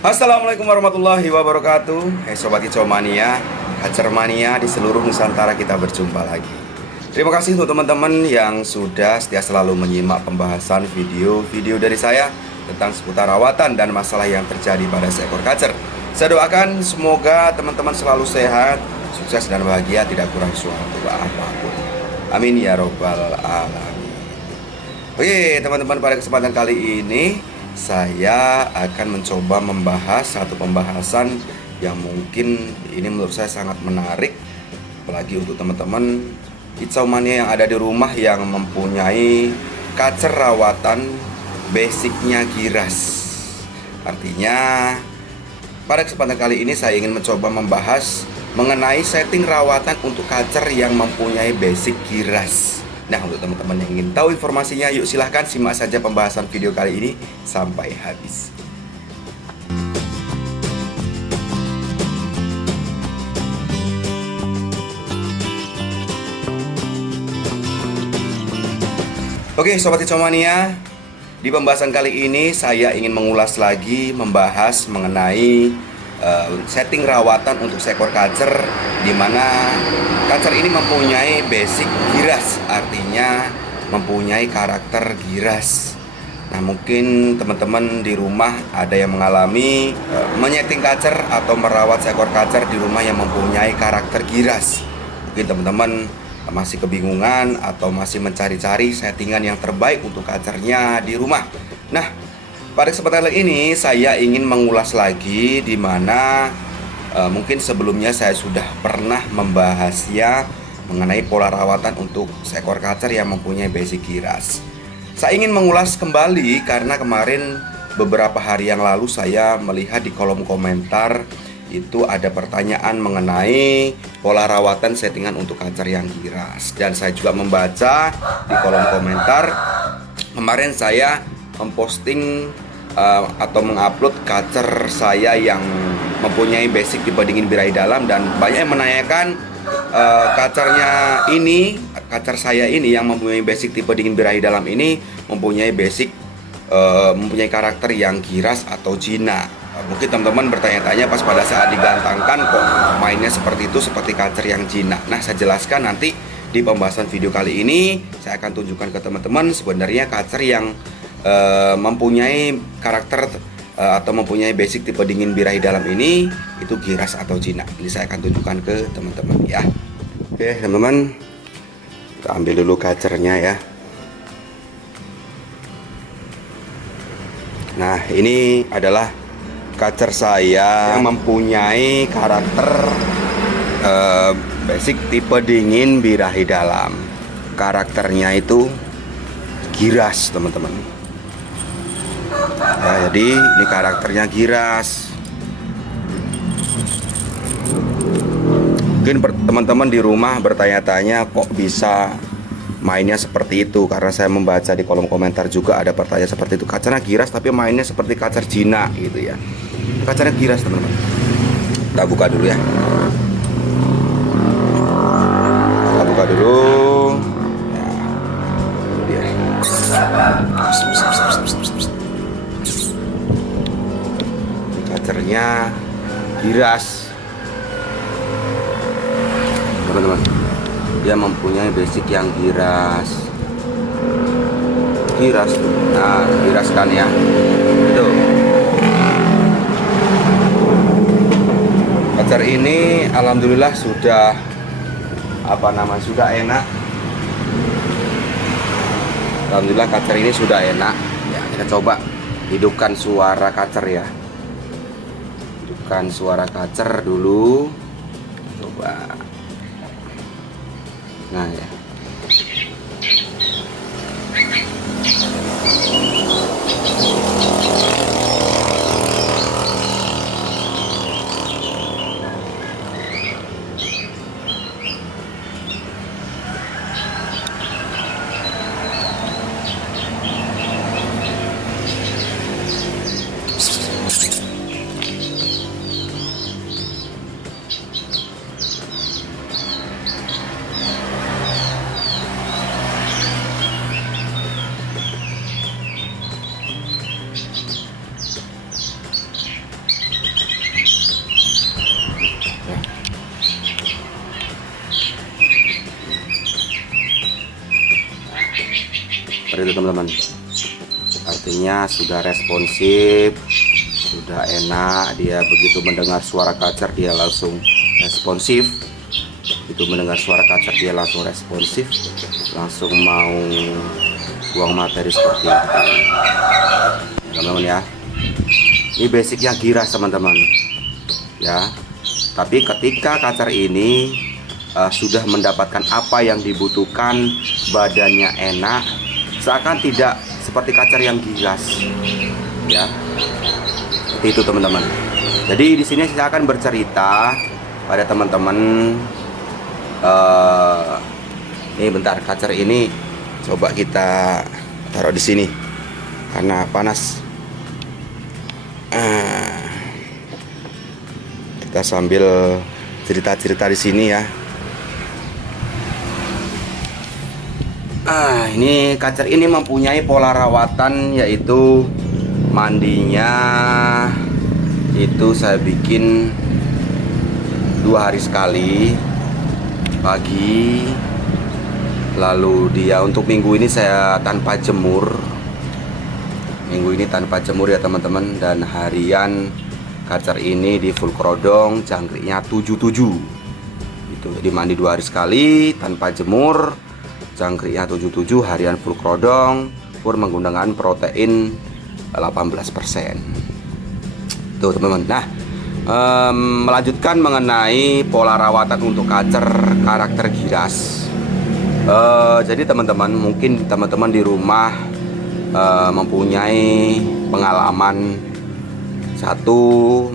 Assalamualaikum warahmatullahi wabarakatuh. Hai Sobat Kicau Mania, Kacer Mania di seluruh Nusantara, kita berjumpa lagi. Terima kasih untuk teman-teman yang sudah setia selalu menyimak pembahasan video-video dari saya tentang seputar rawatan dan masalah yang terjadi pada seekor kacer. Saya doakan semoga teman-teman selalu sehat, sukses dan bahagia, tidak kurang suatu apapun. Amin ya robbal alamin. Oke teman-teman, pada kesempatan kali ini saya akan mencoba membahas satu pembahasan yang mungkin ini menurut saya sangat menarik, apalagi untuk teman-teman kicau mania yang ada di rumah yang mempunyai kacer rawatan basicnya giras. Artinya pada kesempatan kali ini saya ingin mencoba membahas mengenai setting rawatan untuk kacer yang mempunyai basic giras. Nah, untuk teman-teman yang ingin tahu informasinya, yuk silahkan simak saja pembahasan video kali ini sampai habis. Oke, Sobat Kicau Mania, di pembahasan kali ini saya ingin mengulas lagi, membahas mengenai setting rawatan untuk seekor kacer, di mana kacer ini mempunyai basic giras, artinya mempunyai karakter giras. Nah, mungkin teman-teman di rumah ada yang mengalami menyeting kacer atau merawat seekor kacer di rumah yang mempunyai karakter giras. Mungkin teman-teman masih kebingungan atau masih mencari-cari settingan yang terbaik untuk kacernya di rumah. Nah, pada kesempatan ini saya ingin mengulas lagi, di mana mungkin sebelumnya saya sudah pernah membahasnya mengenai pola rawatan untuk seekor kacer yang mempunyai basic giras. Saya ingin mengulas kembali karena kemarin beberapa hari yang lalu saya melihat di kolom komentar itu ada pertanyaan mengenai pola rawatan settingan untuk kacer yang giras, dan saya juga membaca di kolom komentar. Kemarin saya memposting atau mengupload kacer saya yang mempunyai basic tipe dingin birahi dalam, dan banyak yang menanyakan kacer saya ini yang mempunyai basic tipe dingin birahi dalam ini mempunyai basic mempunyai karakter yang giras atau jina. Mungkin teman-teman bertanya-tanya pas pada saat digantangkan kok mainnya seperti itu, seperti kacer yang jina. Nah, saya jelaskan nanti di pembahasan video kali ini. Saya akan tunjukkan ke teman-teman sebenarnya kacer yang mempunyai karakter atau mempunyai basic tipe dingin birahi dalam ini itu giras atau jina. Ini saya akan tunjukkan ke teman-teman ya. Oke teman-teman, kita ambil dulu kacernya ya. Nah, ini adalah kacer saya yang mempunyai karakter basic tipe dingin birahi dalam. Karakternya itu giras teman-teman ya, jadi ini karakternya giras. Mungkin teman-teman di rumah bertanya-tanya kok bisa mainnya seperti itu, karena saya membaca di kolom komentar juga ada pertanyaan seperti itu. Kacernya giras tapi mainnya seperti kacer jina gitu ya. Kacernya giras teman-teman. Kita buka dulu ya. Kita buka dulu. Kacernya giras teman-teman, dia mempunyai basic yang giras. Nah, giras kan ya, itu kacer ini alhamdulillah sudah sudah enak. Alhamdulillah kacer ini sudah enak ya. Kita coba hidupkan suara kacer ya. Hidupkan suara kacer dulu. Coba. Nah ya. itu teman-teman. Artinya sudah responsif, sudah enak. Dia begitu mendengar suara kacer dia langsung responsif. Itu mendengar suara kacer dia langsung responsif, langsung mau buang materi seperti itu, teman-teman ya. Ini basicnya giras teman-teman ya. Tapi ketika kacer ini sudah mendapatkan apa yang dibutuhkan, badannya enak, seakan tidak seperti kacer yang giras ya. Seperti itu teman-teman. Jadi di sini saya akan bercerita pada teman-teman. Ini bentar, kacer ini coba kita taruh di sini karena panas. Kita sambil cerita-cerita di sini ya. Ini kacer ini mempunyai pola rawatan, yaitu mandinya itu saya bikin 2 hari sekali, pagi. Lalu dia untuk minggu ini saya tanpa jemur. Minggu ini tanpa jemur ya teman-teman. Dan harian kacer ini di full kerodong, jangkriknya 77 itu. Jadi mandi 2 hari sekali tanpa jemur, jangkriknya 77, harian full kerodong, pur menggunakan protein 18%. Tuh teman-teman. Nah, melanjutkan mengenai pola rawatan untuk kacer karakter giras. Jadi teman-teman, mungkin teman-teman di rumah mempunyai pengalaman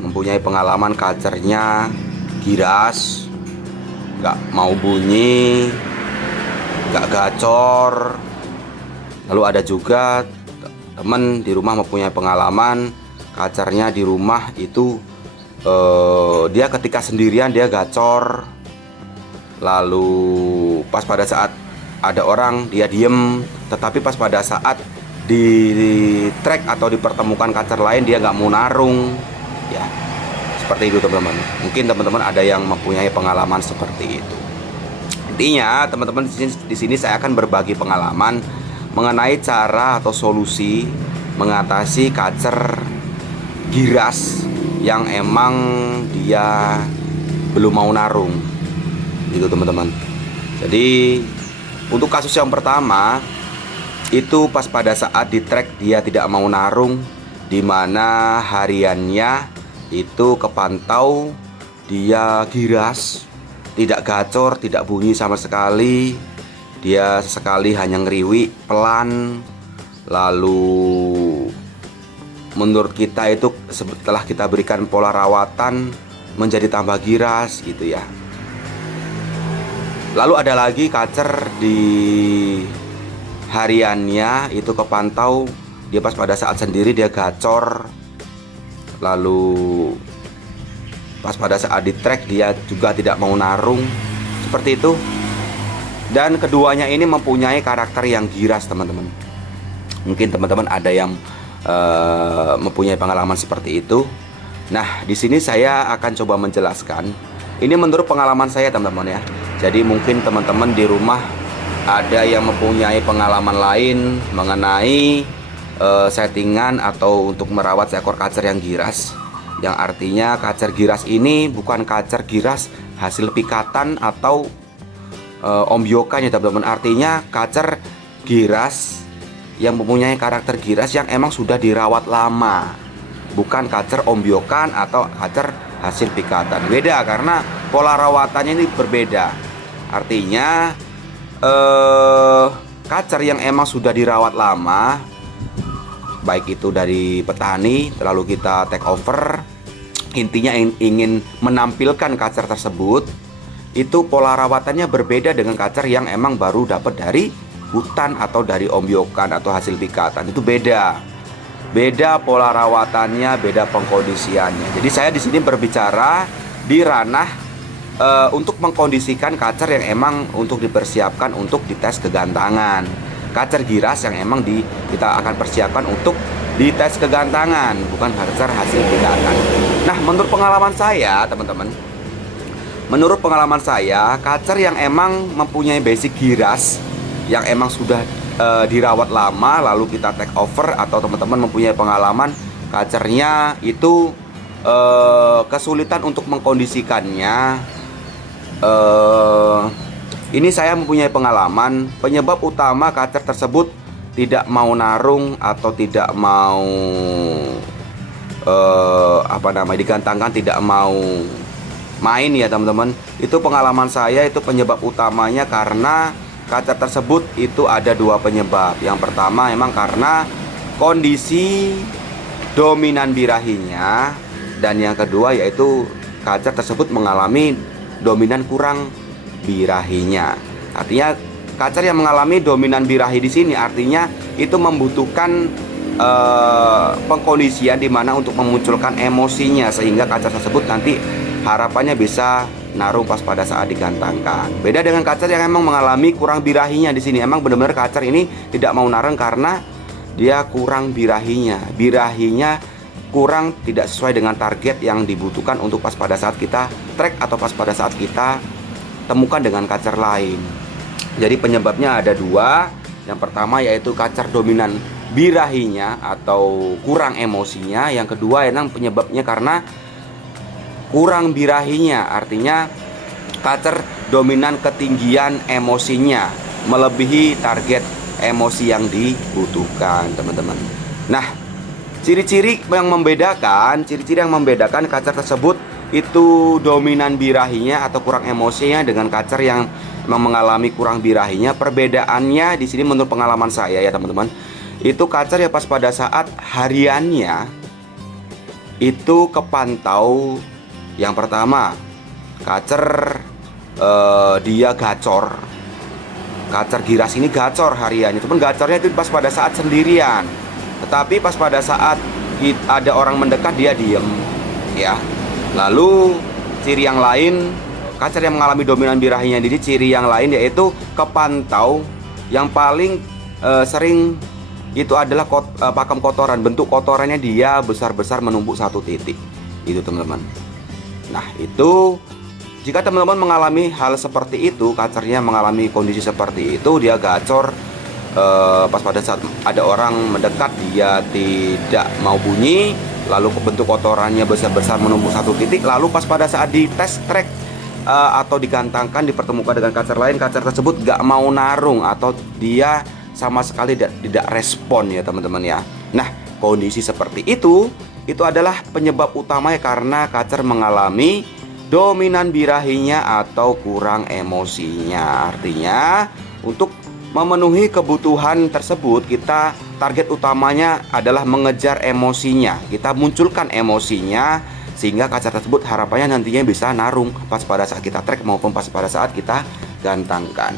mempunyai pengalaman kacernya giras, nggak mau bunyi, nggak gacor. Lalu ada juga teman di rumah mempunyai pengalaman kacernya di rumah itu dia ketika sendirian dia gacor, lalu pas pada saat ada orang dia diem, tetapi pas pada saat di track atau dipertemukan kacer lain dia nggak mau narung ya. Seperti itu teman-teman. Mungkin teman-teman ada yang mempunyai pengalaman seperti itu. Intinya teman-teman di sini saya akan berbagi pengalaman mengenai cara atau solusi mengatasi kacer giras yang emang dia belum mau narung gitu teman-teman. Jadi untuk kasus yang pertama itu pas pada saat di track dia tidak mau narung, dimana hariannya itu kepantau dia giras, tidak gacor, tidak bunyi sama sekali. Dia sesekali hanya ngeriwi pelan. Lalu menurut kita itu setelah kita berikan pola rawatan menjadi tambah giras gitu ya. Lalu ada lagi kacer di hariannya itu kepantau dia pas pada saat sendiri dia gacor, lalu pas pada saat di track dia juga tidak mau narung, seperti itu. Dan keduanya ini mempunyai karakter yang giras teman-teman. Mungkin teman-teman ada yang mempunyai pengalaman seperti itu. Nah, di sini saya akan coba menjelaskan. Ini menurut pengalaman saya teman-teman ya. Jadi mungkin teman-teman di rumah ada yang mempunyai pengalaman lain mengenai settingan atau untuk merawat seekor kacer yang giras. Yang artinya kacer giras ini bukan kacer giras hasil pikatan atau ombyokan ya teman-teman. Artinya kacer giras yang mempunyai karakter giras yang emang sudah dirawat lama, bukan kacer ombyokan atau kacer hasil pikatan. Beda karena pola rawatannya ini berbeda. Artinya kacer yang emang sudah dirawat lama, baik itu dari petani lalu kita take over, intinya ingin menampilkan kacer tersebut, itu pola rawatannya berbeda dengan kacer yang emang baru dapat dari hutan atau dari ombyokan atau hasil pikatan. Itu beda pola rawatannya, beda pengkondisiannya. Jadi saya di sini berbicara di ranah untuk mengkondisikan kacer yang emang untuk dipersiapkan untuk dites kegantangan. Kacer giras yang emang kita akan persiapkan untuk dites kegantangan, bukan kacer hasil pikatan. Nah, menurut pengalaman saya teman-teman, kacer yang emang mempunyai basic giras, yang emang sudah dirawat lama lalu kita take over, atau teman-teman mempunyai pengalaman kacernya itu kesulitan untuk mengkondisikannya. Ini saya mempunyai pengalaman. Penyebab utama kacer tersebut tidak mau narung atau tidak mau digantangkan, tidak mau main ya teman-teman. Itu pengalaman saya, itu penyebab utamanya karena kacer tersebut itu ada dua penyebab. Yang pertama memang karena kondisi dominan birahinya, dan yang kedua yaitu kacer tersebut mengalami dominan kurang birahinya. Artinya kacer yang mengalami dominan birahi di sini artinya itu membutuhkan pengkondisian di mana untuk memunculkan emosinya, sehingga kacer tersebut nanti harapannya bisa narung pas pada saat digantangkan. Beda dengan kacer yang emang mengalami kurang birahinya. Di sini emang benar-benar kacer ini tidak mau narung karena dia kurang birahinya. Birahinya kurang, tidak sesuai dengan target yang dibutuhkan untuk pas pada saat kita track atau pas pada saat kita temukan dengan kacer lain. Jadi penyebabnya ada dua. Yang pertama yaitu kacer dominan birahinya atau kurang emosinya. Yang kedua memang penyebabnya karena kurang birahinya, artinya kacer dominan ketinggian emosinya melebihi target emosi yang dibutuhkan, teman-teman. Nah, ciri-ciri yang membedakan kacer tersebut itu dominan birahinya atau kurang emosinya dengan kacer yang memang mengalami kurang birahinya. Perbedaannya di sini menurut pengalaman saya ya teman-teman, itu kacer ya pas pada saat hariannya itu kepantau. Yang pertama, kacer dia gacor. Kacer giras ini gacor hariannya, cuman gacornya itu pas pada saat sendirian. Tetapi pas pada saat ada orang mendekat dia diem ya. Lalu ciri yang lain, kacer yang mengalami dominan birahinya ini, ciri yang lain yaitu kepantau. Yang paling sering itu adalah pakem kotoran. Bentuk kotorannya dia besar-besar menumpuk satu titik. Itu teman-teman. Nah itu, jika teman-teman mengalami hal seperti itu, kacernya mengalami kondisi seperti itu, dia gacor, pas pada saat ada orang mendekat dia tidak mau bunyi, lalu bentuk kotorannya besar-besar menumpuk satu titik, lalu pas pada saat di tes track atau digantangkan, dipertemukan dengan kacer lain, kacer tersebut gak mau narung atau dia sama sekali tidak respon ya teman-teman ya. Nah kondisi seperti itu adalah penyebab utamanya karena kacer mengalami dominan birahinya atau kurang emosinya. Artinya untuk memenuhi kebutuhan tersebut, kita target utamanya adalah mengejar emosinya. Kita munculkan emosinya sehingga kacer tersebut harapannya nantinya bisa narung pas pada saat kita track maupun pas pada saat kita gantangkan.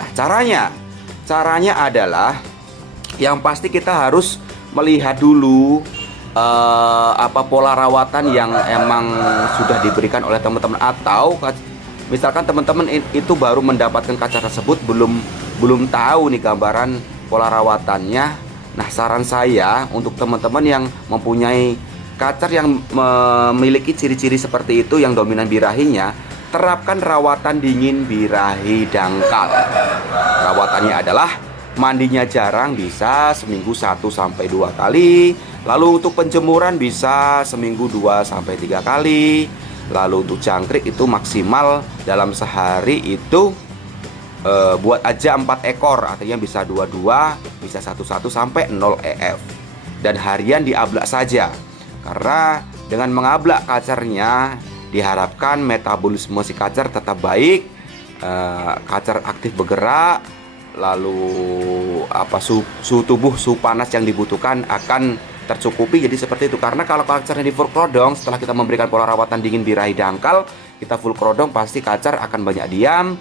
Nah caranya adalah yang pasti kita harus melihat dulu pola rawatan yang emang sudah diberikan oleh teman-teman, atau misalkan teman-teman itu baru mendapatkan kacer tersebut, belum tahu nih gambaran pola rawatannya. Nah saran saya untuk teman-teman yang mempunyai kacer yang memiliki ciri-ciri seperti itu yang dominan birahinya, terapkan rawatan dingin birahi dangkal. Rawatannya adalah mandinya jarang, bisa seminggu 1-2 kali. Lalu untuk penjemuran bisa seminggu 2-3 kali. Lalu untuk jangkrik itu maksimal dalam sehari itu buat aja 4 ekor, artinya bisa 2-2, bisa 1-1 sampai 0 EF. Dan harian diablak saja, karena dengan mengablak kacernya diharapkan metabolisme si kacer tetap baik, kacer aktif bergerak, lalu suhu tubuh, suhu panas yang dibutuhkan akan tercukupi. Jadi seperti itu. Karena kalau kacernya di full krodong, setelah kita memberikan pola rawatan dingin birahi dangkal, kita full krodong, pasti kacer akan banyak diam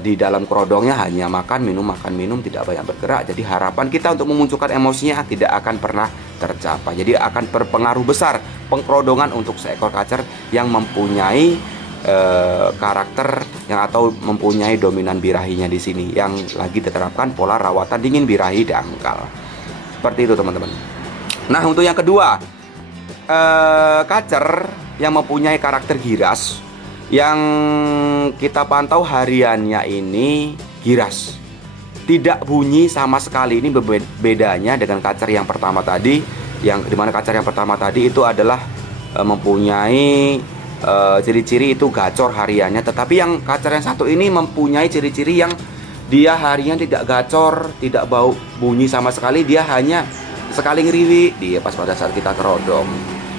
di dalam krodongnya, hanya makan minum, tidak banyak bergerak. Jadi harapan kita untuk memunculkan emosinya tidak akan pernah tercapai. Jadi akan berpengaruh besar pengkrodongan untuk seekor kacer yang mempunyai karakter yang atau mempunyai dominan birahinya di sini yang lagi diterapkan pola rawatan dingin birahi dangkal. Seperti itu teman-teman. Nah untuk yang kedua, kacer yang mempunyai karakter giras, yang kita pantau hariannya ini giras, tidak bunyi sama sekali. Ini bedanya dengan kacer yang pertama tadi, yang dimana kacer yang pertama tadi itu adalah mempunyai ciri-ciri itu gacor hariannya. Tetapi yang kacer yang satu ini mempunyai ciri-ciri yang dia harian tidak gacor, tidak bau bunyi sama sekali. Dia hanya sekali ngeriwi dia pas pada saat kita kerodong.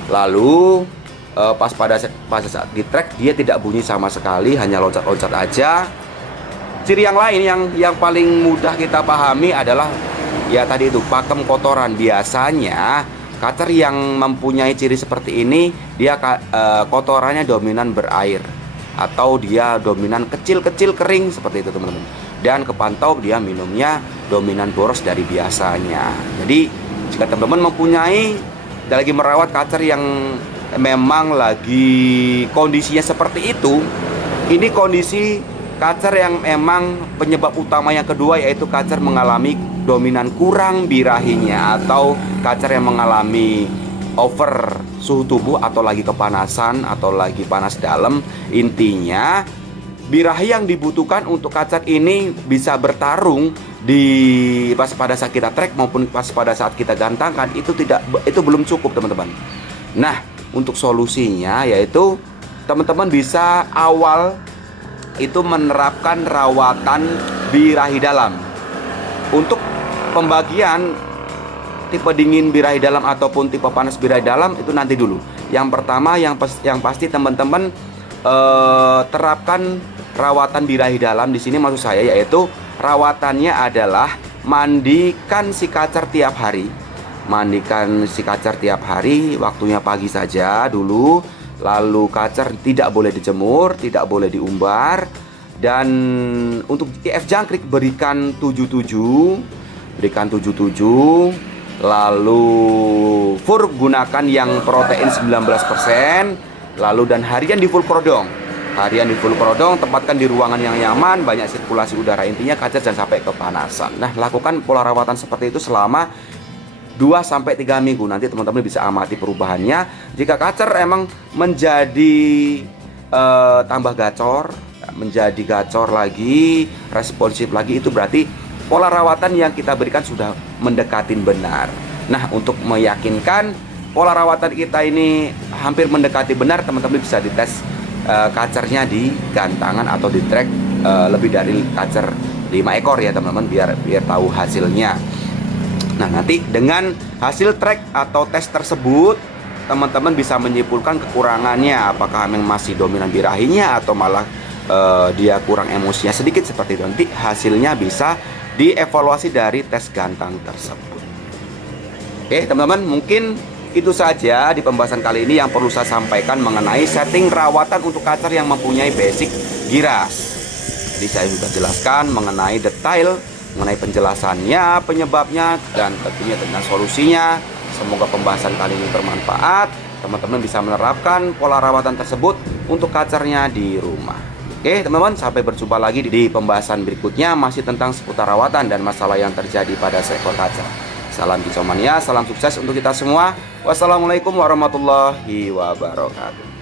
Lalu pas pada saat di trek dia tidak bunyi sama sekali, hanya loncat-loncat aja. Ciri yang lain yang paling mudah kita pahami adalah ya tadi itu pakem kotoran. Biasanya kacer yang mempunyai ciri seperti ini dia kotorannya dominan berair atau dia dominan kecil-kecil kering seperti itu teman-teman. Dan kepantau dia minumnya dominan boros dari biasanya. Jadi jika teman-teman mempunyai dan lagi merawat kacer yang memang lagi kondisinya seperti itu, ini kondisi kacer yang memang penyebab utama yang kedua, yaitu kacer mengalami dominan kurang birahinya atau kacer yang mengalami over suhu tubuh atau lagi kepanasan atau lagi panas dalam. Intinya birahi yang dibutuhkan untuk kacer ini bisa bertarung di pas pada saat kita trek maupun pas pada saat kita gantangkan itu belum cukup teman-teman. Nah, untuk solusinya yaitu teman-teman bisa awal itu menerapkan rawatan birahi dalam. Untuk pembagian tipe dingin birahi dalam ataupun tipe panas birahi dalam itu nanti dulu. Yang pertama yang pasti teman-teman terapkan rawatan birahi dalam di sini maksud saya yaitu rawatannya adalah mandikan si kacer tiap hari. Mandikan si kacer tiap hari, waktunya pagi saja dulu. Lalu kacer tidak boleh dijemur, tidak boleh diumbar. Dan untuk IF jangkrik berikan 77. Lalu fur gunakan yang protein 19%. Lalu dan harian di full kerodong. Harian di full kerodong, tempatkan di ruangan yang nyaman, banyak sirkulasi udara. Intinya kacer jangan sampai kepanasan. Nah, lakukan pola rawatan seperti itu selama 2-3 minggu. Nanti teman-teman bisa amati perubahannya. Jika kacer emang menjadi tambah gacor, menjadi gacor lagi, responsif lagi, itu berarti pola rawatan yang kita berikan sudah mendekatin benar. Nah, untuk meyakinkan pola rawatan kita ini hampir mendekati benar, teman-teman bisa dites kacernya di gantangan atau di trek lebih dari kacer 5 ekor ya teman-teman, biar tahu hasilnya. Nah, nanti dengan hasil trek atau tes tersebut teman-teman bisa menyimpulkan kekurangannya, apakah memang masih dominan birahinya atau malah dia kurang emosinya sedikit seperti itu. Nanti hasilnya bisa dievaluasi dari tes gantang tersebut. Oke teman-teman, mungkin itu saja di pembahasan kali ini yang perlu saya sampaikan mengenai setting rawatan untuk kacer yang mempunyai basic giras. Jadi saya sudah jelaskan mengenai detail, mengenai penjelasannya, penyebabnya, dan tentunya dengan solusinya. Semoga pembahasan kali ini bermanfaat. Teman-teman bisa menerapkan pola rawatan tersebut untuk kacernya di rumah. Oke teman-teman, sampai berjumpa lagi di pembahasan berikutnya masih tentang seputar rawatan dan masalah yang terjadi pada seekor kacer. Salam kicau mania, salam sukses untuk kita semua. Wassalamualaikum warahmatullahi wabarakatuh.